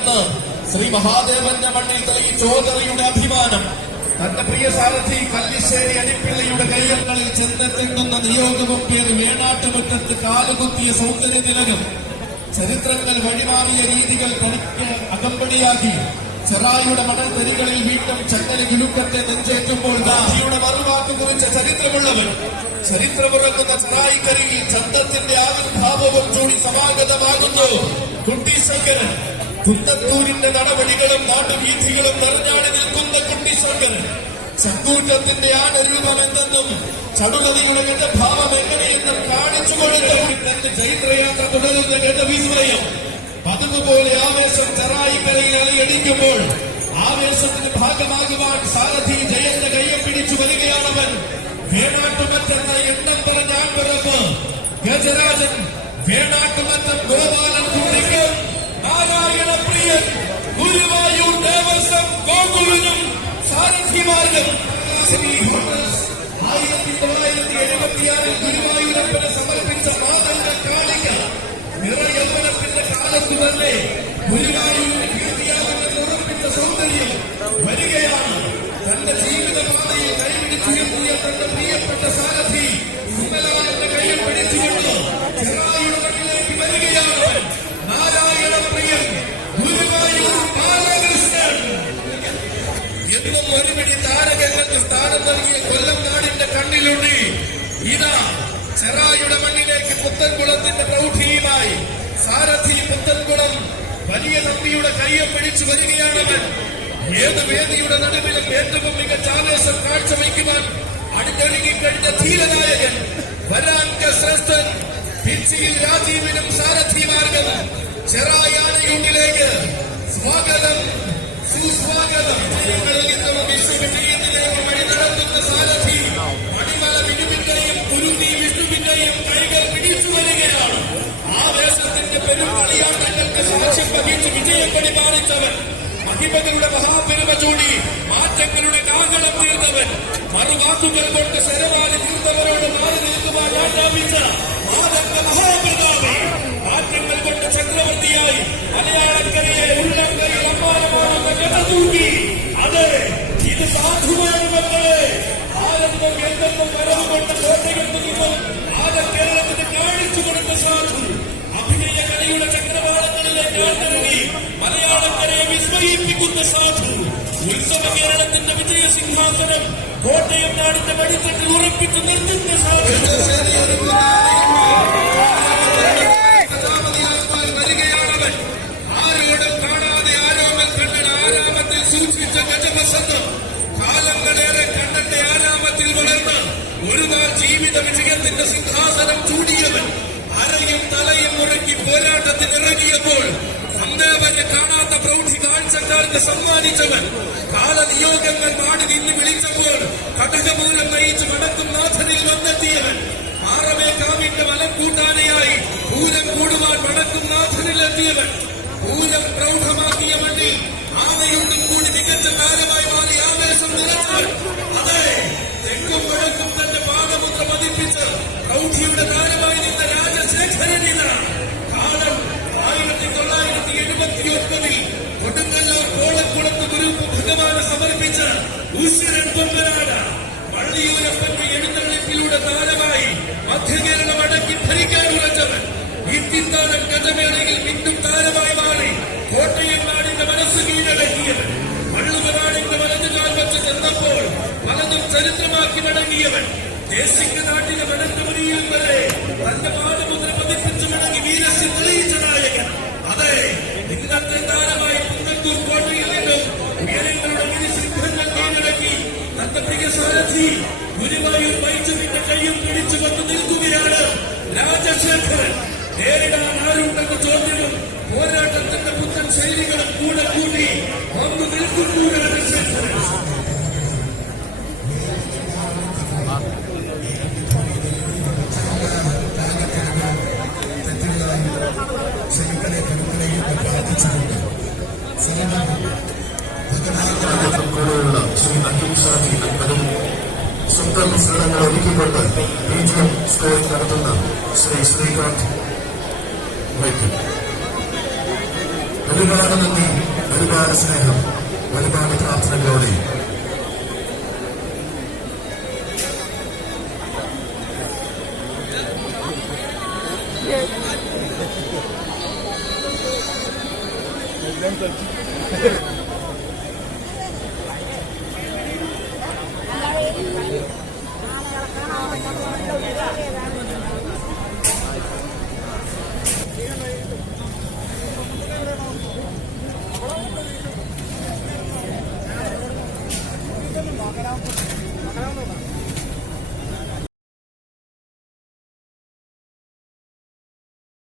എന്ന് ശ്രീ മഹാദേവന്റെ മണ്ണിൽ തെളിയി ചോദറിയുടെ അഭിമാനം. തന്റെ പ്രിയ സാരഥി കല്ലിശ്ശേരി അരിപ്പിള്ളയുടെ കയ്യങ്ങളിൽ ചെന്നെത്തിക്കുന്ന നിയോഗവും പേര് വേണാട്ടുമുറ്റത്ത് കാലുകുത്തിയ സൗന്ദര്യ തിലകം. ചരിത്രങ്ങൾ വഴിമാറിയ രീതികൾ തനിക്ക് അകമ്പടിയാക്കി. ചെറായിയുടെ മണൽത്തരികളിൽ വീണ്ടും ചങ്ങല കിലുക്കത്തെ നെഞ്ചേറ്റുമ്പോൾ ഗാന്ധിയുടെ മറുവാക്ക് കുറിച്ച ചരിത്രമുള്ളവൻ. ചരിത്രമുറങ്ങുന്ന ചെറായിക്കരിയിൽ ചന്തത്തിന്റെ ആവിർഭാവവും കൂടി സമാഗതമാകുന്നു. കുട്ടിശങ്കരൻ കുന്നത്തൂരിന്റെ നടപടികളും നാട്ടുവീഥികളും നിറഞ്ഞാടി നിൽക്കുന്ന കുട്ടിശങ്കർ ചക്കൂറ്റത്തിന്റെ ആനരൂപം എന്തെന്നും ചടുലതയുടെ ഗതഭാവം എങ്ങനെയെന്നും കാണിച്ചു കൊടുത്ത ചൈത്രയാത്ര തുടരുന്ന ഗതവിസ്മയം പതുപോലെ ആവേശം ചെറായിക്കരയിൽ അലയടിക്കുമ്പോൾ ആവേശത്തിന് ഭാഗമാകുവാൻ സാരഥി ജയന്റെ കയ്യെ പിടിച്ചു വരികയാണവൻ വേണാട്ടുമറ്റെന്ന എണ്ണം പറഞ്ഞ ആൺപിറപ്പ് ഗജരാജൻ വേണാട്ടുമറ്റം ഗോപാലൻ കുട്ടിക്കും നാരായണ പ്രിയൻ ഗുരുവായൂർ ദേവസ്വം ഗോകുലിനും ഹോട്ടൽസ് ആയിരത്തി തൊള്ളായിരത്തി എഴുപത്തിയാറിൽ ഗുരുവായൂരപ്പന് സമർപ്പിച്ച മാതന്റെ കാളിക നിറയമ്പലത്തിന്റെ കാലത്ത് തന്നെ ഗുരുവായൂരിന് ഇതാ ചെറായുടെ മണ്ണിലേക്ക് പുത്തൻകുളത്തിന്റെ പ്രൗഢിയുമായി സാരഥി പുത്തൻകുളം വലിയ തമ്പിയുടെ കയ്യെ പിടിച്ചു വരികയാണവൻ ഏത് വേദിയുടെ നടുവിലും ഏറ്റവും മികച്ച ആവേശം കാഴ്ചവെക്കുവാൻ അടുത്തൊരുങ്ങിക്കഴിഞ്ഞ ധീരനായകൻ വരാങ്ക ശ്രേഷ്ഠൻ പിച്ചിയിൽ രാജീവിനും സാരഥി മാർഗം ചെറായാനയൂട്ടിലേക്ക് സ്വാഗതം സുസ്വാഗതം. വിജയങ്ങളിൽ നിന്നും വിശ്വവിജയത്തിലേക്ക് വഴി നടത്തുന്ന സാരഥി ആവേശത്തിന്റെ പെരുമളിയാട്ടങ്ങൾക്ക് സാക്ഷ്യം വഹിച്ച് വിജയക്കടി കാണിച്ചവൻ മഹിമകളുടെ മഹാപെരുമ ചൂടി മാറ്റങ്ങളുടെ കാകളം തീർന്നവൻ മറുവാക്കുകൾ കൊണ്ട് ശരവാരി തീർന്നവരോട് മാറി നിൽക്കുവാൻ ആജ്ഞാപിച്ച മാതങ്ക മഹാപ്രതാപി മാറ്റങ്ങൾ കൊണ്ട് ചക്രവർത്തിയായി മലയാളക്കരയെ ഉള്ളം കൈയിൽ അമ്മാനമാണെന്ന കഥ തൂക്കി അതെ ഇത് സാധുവാണ് മക്കളെ ആരംഭം എന്തെന്നും വരവ് കൊണ്ട് കോട്ടയം നിന്നും ആദ്യ കേരളത്തിന് കാണിച്ചു കൊടുത്ത സാധു അഭിനയ കലയുടെ ചക്രവാളങ്ങളിലേക്ക് ആണ്ടിറങ്ങി മലയാളക്കരയെ വിസ്മയിപ്പിക്കുന്ന സാധു. ഉത്സവ കേരളത്തിന്റെ വിജയ സിംഹാസനം കോട്ടയം നാടിന്റെ വഴിത്തട്ടിൽ ഉറപ്പിച്ചു നിർത്തുന്ന സാധു. ജീവിത വിജയത്തിന്റെ സിംഹാസനം ചൂടിയവൻ. അരയും തലയും മുറുക്കി പോരാട്ടത്തിന് ഇറങ്ങിയപ്പോൾ വരെ കാണാത്ത പ്രൗഢി കാഴ്ചക്കാർക്ക് സമ്മാനിച്ചവൻ കാലനിയോഗങ്ങൾ നാട് നിന്ന് വിളിച്ചപ്പോൾ കടകമൂലം നയിച്ച് മടക്കും നാഥനിൽ വന്നെത്തിയവൻ ആറമേ കാവിന്റെ വലം കൂട്ടാനയായി പൂരം കൂടുവാൻ മടക്കും നാഥനിൽ എത്തിയവൻ. പൂരം പ്രൗഢമാക്കിയ മണ്ണിൽ ആനയുണ്ടും കൂടി മികച്ച കാലമായി മാറി ആവേശം നിറച്ചവൻ അതെ തെക്കും വഴക്കും തന്റെ പാദമുദ്ര പതിപ്പിച്ച് പ്രൗഢിയുടെ കൊടുങ്ങല്ലൂർ കോളക്കുളത്ത് ഗ്രൂപ്പ് ഭഗവാന് സമർപ്പിച്ച ഉശ്വരൻ കൊമ്പനാട് വള്ളിയൂരപ്പന്റെ എഴുന്നള്ളിപ്പിലൂടെ താരമായി മധ്യകേരളം അടക്കി ഭരിക്കാൻ ഉറച്ചവൻ. ഇത്തിത്താനം ഗതമേളയിൽ വീണ്ടും താരമായി മാറി കോട്ടയം നാടിന്റെ മനസ്സ് കീഴടക്കിയവൻ. വള്ളുവനാടിന്റെ വലതുകാൽ വച്ച് ചെന്നപ്പോൾ പലതും ചരിത്രമാക്കി മടങ്ങിയവൻ. ദേശിക നാട്ടിലെ വനന്തപുരിയിൽ വരെ തന്റെ പാദമുദ്ര പതിപ്പിച്ചു മുടങ്ങി വീരസ് തെളിയിച്ച നായകൻ അതെ ഇന്നത്തെ താരമായി പുന്നത്തൂർ കോട്ടയിൽ നിന്നും വീരങ്ങളുടെ ഗിരിസിംഹങ്ങൾ കീഴടക്കി തന്റെ പ്രിയ സാരഥി ഗുരുവായൂർ വൈദ്യുവിന്റെ കയ്യും പിടിച്ചു വന്ന് നിൽക്കുകയാണ് രാജശേഖരൻ. നേരിടാൻ ആരുണ്ടെന്ന ചോദ്യവും പോരാട്ടത്തിന്റെ പുത്തൻ ശൈലികളും കൂടെ കൂട്ടി വന്നു നിൽക്കുന്നു രാജശേഖരൻ. സംഘടനയുള്ള ശ്രീ അഖിൽ ഷാജി അൻപതും സ്വന്തം സ്ഥലങ്ങൾ ഒരുക്കിക്കൊണ്ട് റീജിയൻ സ്കോറിംഗ് നടത്തുന്ന ശ്രീ ശ്രീകാന്ത് വയ്ക്കും ഒരുപാട് നന്ദി ഒരുപാട് സ്നേഹം ഒരുപാട് പ്രാർത്ഥനകളോടെ Thank you. Gracias.